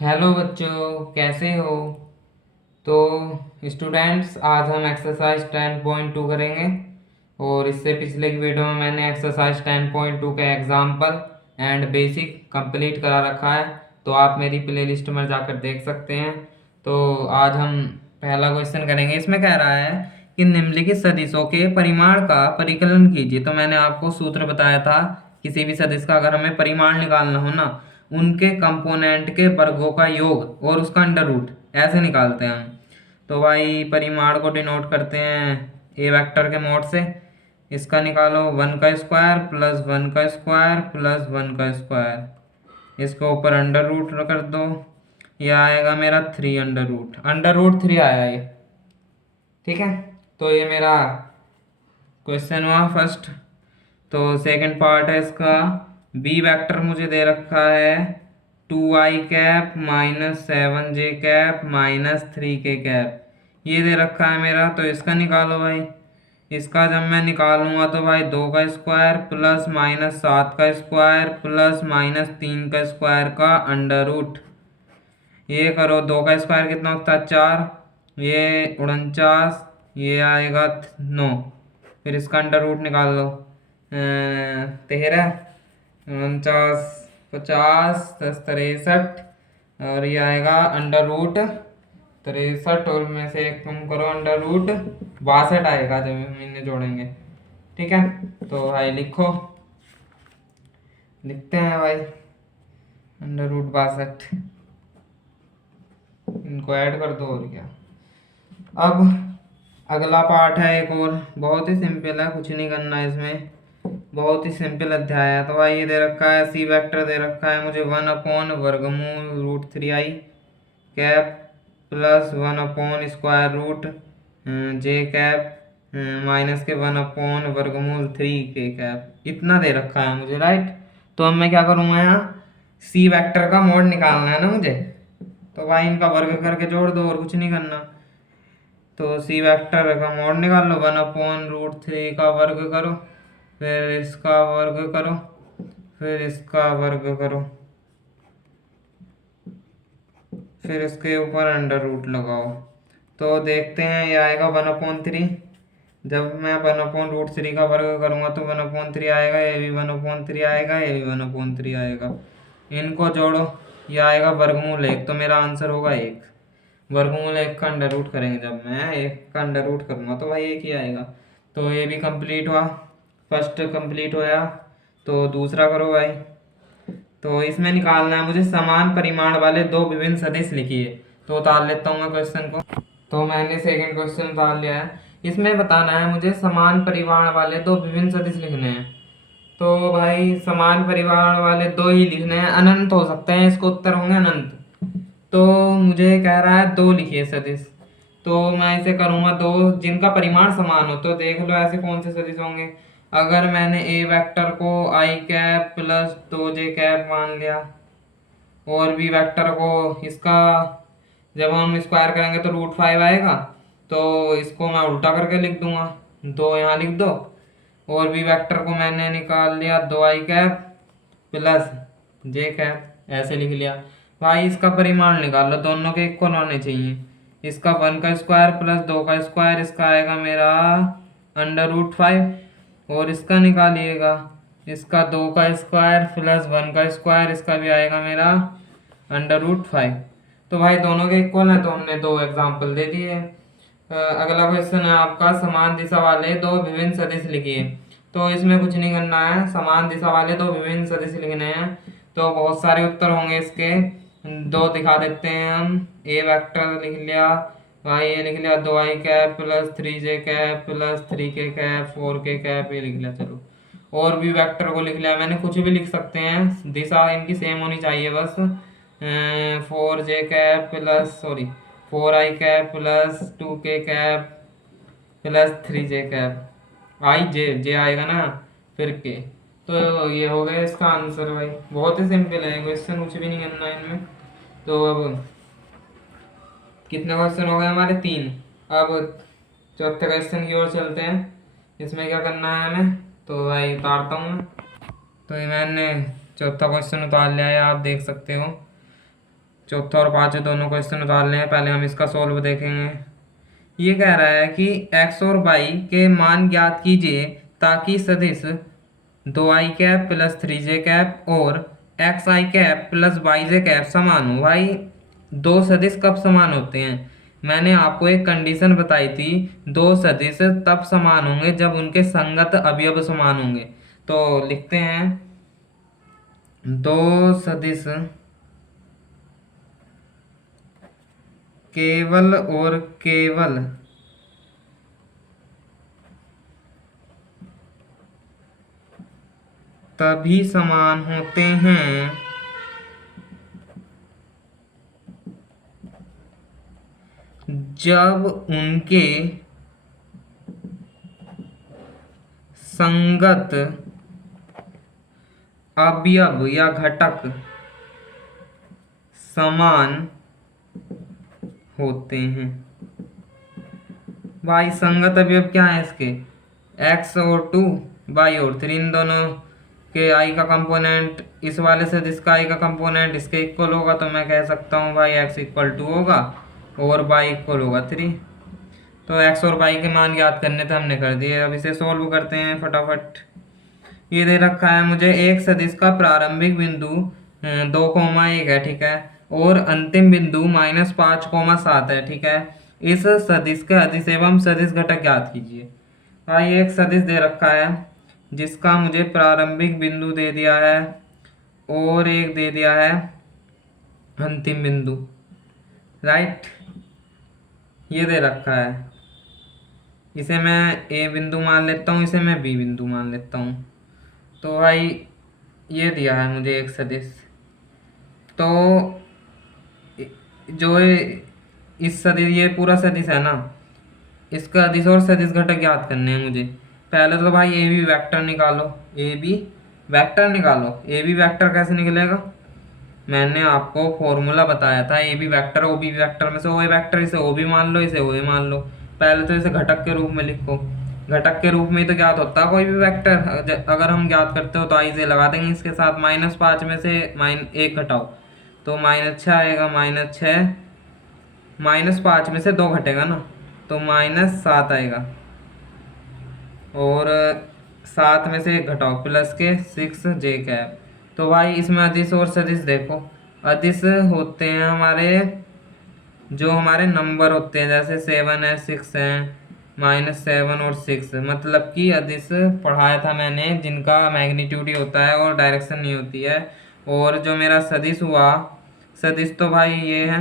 Hello बच्चों, कैसे हो? तो स्टूडेंट्स, आज हम एक्सरसाइज 10.2 करेंगे। और इससे पिछले की वीडियो में मैंने एक्सरसाइज 10.2 का एग्जाम्पल एंड बेसिक कंप्लीट करा रखा है, तो आप मेरी प्लेलिस्ट में जाकर देख सकते हैं। तो आज हम पहला क्वेश्चन करेंगे। इसमें कह रहा है कि निम्नलिखित सदिशों के परिमाण का परिकलन कीजिए। तो मैंने आपको सूत्र बताया था, किसी भी सदिश का अगर हमें परिमाण निकालना हो ना, उनके कंपोनेंट के वर्गों का योग और उसका अंडर रूट ऐसे निकालते हैं हम। तो भाई परिमाण को डिनोट करते हैं ए वेक्टर के मोड से। इसका निकालो 1 का स्क्वायर प्लस 1 का स्क्वायर प्लस 1 का स्क्वायर, इसको ऊपर अंडर रूट कर दो। ये आएगा मेरा 3 अंडर रूट 3 आया ये। ठीक है, तो ये मेरा क्वेश्चन हुआ फर्स्ट। तो सेकंड पार्ट है इसका। बी वेक्टर मुझे दे रखा है 2i cap minus 7j cap minus 3k cap, ये दे रखा है मेरा। तो इसका निकालो भाई। इसका जब मैं निकालूंगा तो भाई 2 का स्क्वायर प्लस माइनस 7 का स्क्वायर प्लस माइनस 3 का स्क्वायर का अंडर रूट। ये करो, 2 का स्क्वायर कितना होता है 4, ये 49, ये आएगा 9। फिर इसका अंडर रूट निकाल लो। 13, 49, 50, 10, 63, और ये आएगा अंडर रूट 63, और में से एक कम करो अंडर रूट 62 आएगा जब हम इन्हें जोड़ेंगे। ठीक है, तो भाई लिखो, लिखते हैं भाई अंडर रूट 62, इनको ऐड कर दो और क्या। अब अगला पार्ट है एक और, बहुत ही सिंपल है, कुछ नहीं करना है इसमें, बहुत ही सिंपल अध्याय है। तो भाई ये दे रखा है सी वेक्टर दे रखा है मुझे 1/वर्गमूल√3i cap plus square root j cap minus के 1/वर्गमूल 3k कैप, इतना दे रखा है मुझे, राइट। तो अब मैं क्या करूँगा, यहाँ सी वेक्टर का मोड निकालना है ना मुझे, तो भाई इनका वर्ग करके जोड़ दो और कुछ नहीं करना। तो सी वेक्टर का मोड निकाल लो, 1/√3 का वर्ग करो, फिर इसका वर्ग करो, फिर इसका वर्ग करो, फिर इसके ऊपर अंडर रूट लगाओ। तो देखते हैं ये आएगा 1/3। जब मैं 1/√3 का वर्ग करूँगा तो 1/3 आएगा, ये भी 1/3 आएगा, ये भी 1/3 आएगा। इनको जोड़ो, ये आएगा वर्गमूल 1, तो मेरा आंसर होगा 1। वर्गमूल 1 का अंडर रूट करेंगे, जब मैं 1 का अंडर रूट करूँगा तो भाई 1 ही आएगा। तो ये भी कंप्लीट हुआ, फर्स्ट कंप्लीट होया। तो दूसरा करो भाई। तो इसमें निकालना है मुझे समान परिमाण वाले दो विभिन्न सदिश लिखिए। तो उतार लेता हूँ मैं क्वेश्चन को। तो मैंने सेकंड क्वेश्चन उतार लिया है। इसमें बताना है मुझे समान परिमाण वाले दो विभिन्न सदिश लिखने हैं। तो भाई समान परिमाण वाले दो ही लिखने हैं, अनंत हो सकते हैं, इसको उत्तर होंगे अनंत। तो मुझे कह रहा है दो लिखिए सदिश। तो मैं इसे करूँगा दो जिनका परिमाण समान हो। तो देख लो ऐसे कौन से सदिश होंगे। अगर मैंने ए वेक्टर को i cap plus 2j cap मान लिया, और बी वेक्टर को इसका जब हम स्क्वायर करेंगे तो √5 आएगा, तो इसको मैं उल्टा करके लिख दूंगा, 2 यहाँ लिख दो। और बी वेक्टर को मैंने निकाल लिया 2i cap plus j cap, ऐसे लिख लिया। भाई इसका परिमाण निकाल लो, दोनों के इक्वल होने चाहिए। इसका 1 का स्क्वायर प्लस 2 का स्क्वायर, इसका आएगा मेरा अंडर रूट 5। और इसका निकालिएगा, इसका 2 का स्क्वायर प्लस 1 का स्क्वायर, इसका भी आएगा मेरा अंडर रूट 5। तो भाई दोनों के इक्वल है, तो हमने दो एग्जाम्पल दे दिए। अगला क्वेश्चन है आपका, समान दिशा वाले दो विभिन्न सदिश लिखिए। तो इसमें कुछ नहीं करना है, समान दिशा वाले दो विभिन्न सदिश लिखने हैं। तो बहुत सारे उत्तर होंगे इसके, दो दिखा देते हैं हम। ए वेक्टर लिख लिया भाई, ये लिख लिया 2i cap plus 3j cap plus 3k cap 4k cap, ये लिख लिया। चलो, और भी वेक्टर को लिख लिया मैंने, कुछ भी लिख सकते हैं, दिशा इनकी सेम होनी चाहिए बस। 4j cap plus sorry 4i cap plus 2k cap plus 3j cap, I J J आएगा ना, फिर के। तो ये हो गया इसका आंसर भाई, बहुत ही सिंपल है क्वेश्चन, कुछ भी नहीं करना है इनमें। तो अब कितने क्वेश्चन हो गए हमारे, 3। अब चौथे क्वेश्चन की ओर चलते हैं। इसमें क्या करना है हमें, तो भाई उतारता हूँ मैं। तो ये मैंने चौथा क्वेश्चन उतार लिया है, आप देख सकते हो। चौथा और पांचवा दोनों क्वेश्चन उतारने हैं। पहले हम इसका सॉल्व देखेंगे। ये कह रहा है कि x और y के मान ज्ञात कीजिए ताकि सदिश 2i cap plus 3j cap और xi cap plus yj cap समान हो। भाई दो सदिश कब समान होते हैं? मैंने आपको एक कंडीशन बताई थी, दो सदिश तब समान होंगे जब उनके संगत अवयव समान होंगे। तो लिखते हैं दो सदिश केवल और केवल तभी समान होते हैं जब उनके संगत अवयव या घटक समान होते हैं। भाई संगत अवयव क्या है इसके? x और 2, y और 3, इन दोनों के i का कंपोनेंट इस वाले से जिसका i का कंपोनेंट इसके इक्वल होगा तो मैं कह सकता हूँ भाई x इक्वल 2 होगा और y इक्वल होगा 3। तो x और y के मान याद करने थे, हमने कर दिए। अब इसे सोल्व करते हैं फटाफट। ये दे रखा है मुझे एक सदिश का प्रारंभिक बिंदु 2,1 है, ठीक है, और अंतिम बिंदु -5,7 है, ठीक है। इस सदिश के अदिश एवं सदिश घटक ज्ञात कीजिए। भाई एक सदिश दे रखा है जिसका मुझे प्रारंभिक बिंदु दे दिया है और एक दे दिया है अंतिम बिंदु, राइट। ये दे रखा है, इसे मैं ए बिंदु मान लेता हूँ, इसे मैं बी बिंदु मान लेता हूँ। तो भाई ये दिया है मुझे एक सदिश। तो जो इस सदिश, ये पूरा सदिश है ना, इसका अदिश और सदिश घटक याद करने हैं मुझे। पहले तो भाई ए बी वैक्टर निकालो, ए बी वैक्टर निकालो। ए बी वैक्टर कैसे निकलेगा? मैंने आपको फॉर्मूला बताया था, A B vector O B vector में से ओ ए वैक्टर, इसे ओ बी मान लो, इसे ओ ए मान लो। पहले तो इसे घटक के रूप में लिखो, घटक के रूप में ही तो ज्ञात होता है कोई भी वेक्टर। अगर हम ज्ञात करते हो तो आई से लगा देंगे इसके साथ, -5 में से -1 घटाओ तो -6 आएगा, -6 -5 में से 2 घटेगा ना तो -7 आएगा, और 7 में से 1 घटाओ प्लस के 6j कैप। तो भाई इसमें अदिश और सदिश देखो, अदिश होते हैं हमारे जो हमारे नंबर होते हैं, जैसे 7 है, 6 है, -7 और 6, मतलब कि अदिश पढ़ाया था मैंने जिनका मैग्नीट्यूड ही होता है और डायरेक्शन नहीं होती है। और जो मेरा सदिश हुआ, सदिश तो भाई ये है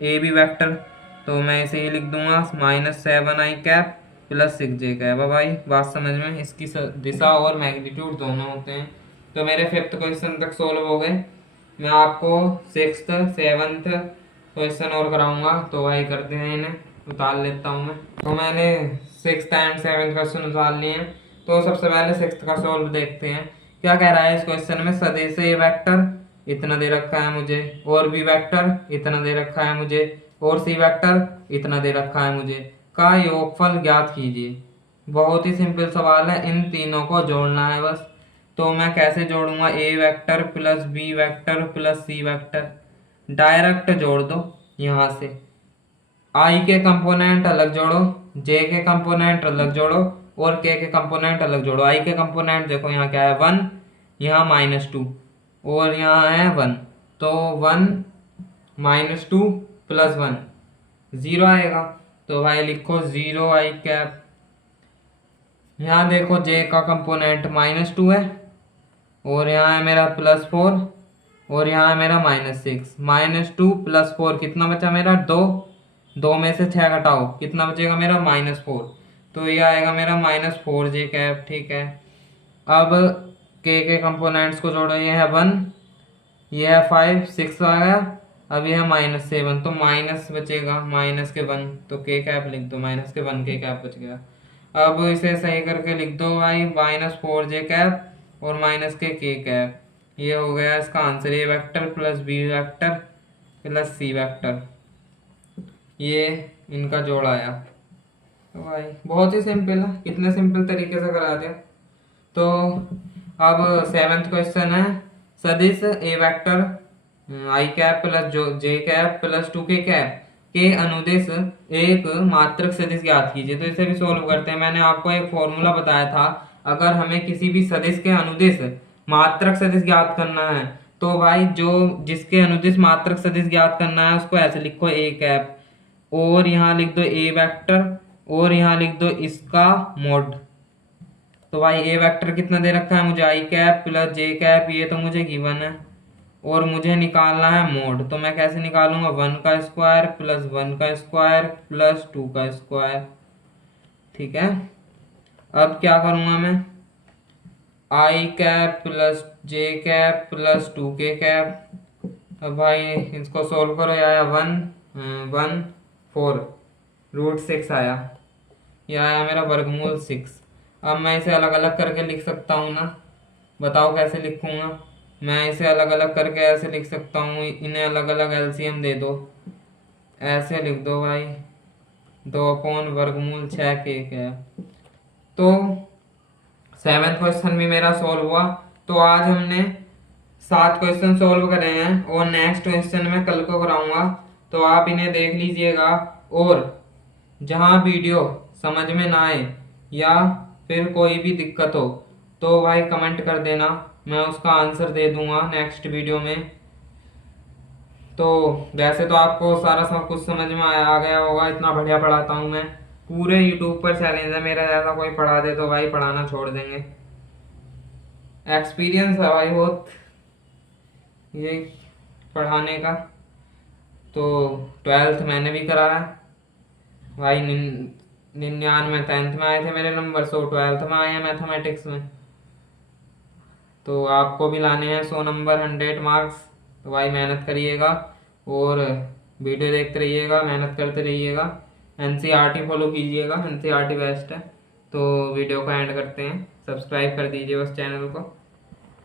ए बी वैक्टर, तो मैं इसे ही लिख दूंगा -7i cap plus 6j cap. भाई बात समझ में, इसकी दिशा और मैग्नीट्यूड दोनों होते हैं। तो मेरे 5th क्वेश्चन तक सोल्व हो गए। मैं आपको 6th 7th क्वेश्चन और कराऊंगा, तो भाई करते हैं, इन्हें उतार लेता हूँ मैं। तो मैंने 6th एंड 7th क्वेश्चन उतार लिए हैं। तो सबसे पहले 6th का सोल्व देखते हैं। क्या कह रहा है इस क्वेश्चन में? सदिश ए वेक्टर इतना दे रखा है मुझे, और बी वेक्टर इतना दे रखा है मुझे, और सी वेक्टर इतना दे रखा है मुझे, का योगफल ज्ञात कीजिए। बहुत ही सिंपल सवाल है, इन तीनों को जोड़ना है बस। तो मैं कैसे जोड़ूंगा? A vector plus B vector plus C vector, direct जोड़ दो यहाँ से। आई के कंपोनेंट अलग जोड़ो, जे के कंपोनेंट अलग जोड़ो, और के कंपोनेंट अलग जोड़ो। आई के कंपोनेंट देखो यहाँ क्या है 1, यहाँ -2, और यहाँ है 1, तो 1 -2 + 1 0 आएगा। तो भाई लिखो 0i कैप। यहाँ देखो जे का कंपोनेंट -2 है, और यहाँ है मेरा +4, और यहाँ है मेरा -6। -2 + 4 कितना बचा मेरा? 2। 2 में से 6 घटाओ, कितना बचेगा मेरा? -4। तो ये आएगा मेरा -4j कैप, ठीक है। अब के कंपोनेंट्स को जोड़ो, ये है 1, ये है 5, 6 आ गया। अब ये है -7, तो माइनस बचेगा, -1, तो के कैप लिख दो, -1 के कैप बच गया। अब इसे सही करके लिख दो भाई, -4j कैप और के कैप। ये हो गया इसका answer, A vector plus B vector plus C vector, ये इनका जोड़ आया। तो भाई बहुत ही सिंपल है, कितने सिंपल तरीके से करा दिया। तो अब 7th क्वेश्चन है, सदिश ए वेक्टर आई कैप प्लस जो जे कैप प्लस 2k कैप के अनुदिश एक मात्रक सदिश ज्ञात कीजिए। तो इसे भी सोल्व करते हैं। मैंने आपको एक फॉर्मूला बताया था, अगर हमें किसी भी सदिश के अनुदिश मात्रक सदिश ज्ञात करना है तो भाई जो जिसके अनुदिश मात्रक सदिश ज्ञात करना है उसको ऐसे लिखो ए कैप, और यहाँ लिख दो ए वेक्टर, और यहाँ लिख दो इसका मोड। तो भाई ए वेक्टर कितना दे रखा है मुझे, आई कैप प्लस जे कैप, ये तो मुझे गिवन है, और मुझे निकालना है मोड। तो मैं कैसे निकालूंगा, 1 का स्क्वायर प्लस 1 का स्क्वायर प्लस 2 का स्क्वायर। ठीक है, अब क्या करूंगा मैं, आई कैप प्लस जे कैप प्लस 2k कैप। अब भाई इसको सोल्व करो, ये आया 1 4 √6 आया, यह आया मेरा वर्गमूल 6। अब मैं इसे अलग अलग करके लिख सकता हूँ ना, बताओ कैसे लिखूंगा। मैं इसे अलग अलग करके ऐसे लिख सकता हूँ, इन्हें अलग अलग एलसीएम दे दो, ऐसे लिख दो भाई, 2/वर्गमूल 6 तो 7th क्वेश्चन भी मेरा सॉल्व हुआ। तो आज हमने 7 क्वेश्चन सॉल्व करे हैं, और नेक्स्ट क्वेश्चन मैं कल को कराऊंगा, तो आप इन्हें देख लीजिएगा। और जहाँ वीडियो समझ में ना आए या फिर कोई भी दिक्कत हो तो भाई कमेंट कर देना, मैं उसका आंसर दे दूंगा नेक्स्ट वीडियो में। तो वैसे तो आपको सारा सब कुछ समझ में आ गया होगा, इतना बढ़िया पढ़ाता हूँ मैं। पूरे यूट्यूब पर चैलेंज है मेरा, ऐसा कोई पढ़ा दे तो भाई पढ़ाना छोड़ देंगे। एक्सपीरियंस है भाई बहुत ये पढ़ाने का। तो 12th मैंने भी करा है भाई, 99 10th में आए थे मेरे नंबर, 12th में आए हैं मैथमेटिक्स में। तो आपको भी लाने हैं 100 नंबर, 100 मार्क्स। तो भाई मेहनत करिएगा और वीडियो देखते रहिएगा, मेहनत करते रहिएगा, एनसीईआरटी फॉलो कीजिएगा, एनसीईआरटी बेस्ट है। तो वीडियो को एंड करते हैं, सब्सक्राइब कर दीजिए उस चैनल को।